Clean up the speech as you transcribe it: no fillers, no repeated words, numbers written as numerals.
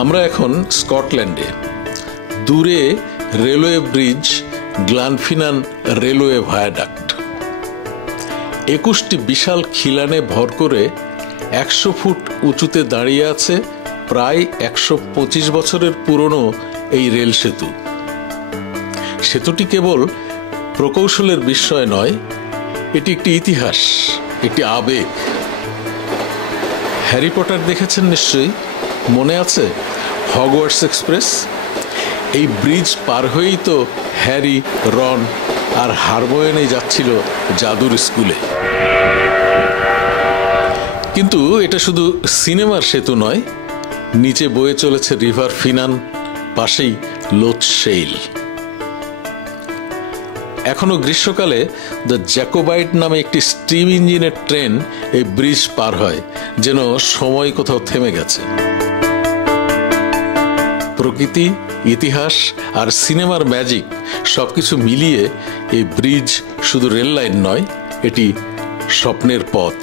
আমরা এখন স্কটল্যান্ডে। দূরে রেলওয়ে ব্রিজ, গ্লানফিনান রেলওয়ে ভায়াডাক্ট। 21টি বিশাল খিলানে ভর করে 100 ফুট উঁচুতে দাঁড়িয়ে আছে প্রায় 125 বছরের পুরনো এই রেল সেতু। সেতুটি কেবল প্রকৌশলের বিস্ময় নয়, এটি একটি ইতিহাস, একটি আবেগ। হ্যারি পটার দেখেছেন নিশ্চয়ই, মনে আছে হগওয়ার্টস এক্সপ্রেস? এই ব্রিজ পার হয়েই তো হ্যারি, রন আর হারমোয়েনে যাচ্ছিল জাদুর স্কুলে। কিন্তু এটা শুধু সিনেমার সেতু নয়, নিচে বয়ে চলেছে রিভার ফিনান, পাশেই লোথশেইল। এখনো গ্রীষ্মকালে দ্য জ্যাকোবাইট নামে একটি স্টিম ইঞ্জিনের ট্রেন এই ব্রিজ পার হয়, যেন সময় কোথাও থেমে গেছে। প্রকৃতি, ইতিহাস আর সিনেমার ম্যাজিক সবকিছু মিলিয়ে এই ব্রিজ শুধু রেল লাইন নয়, এটি স্বপ্নের পথ।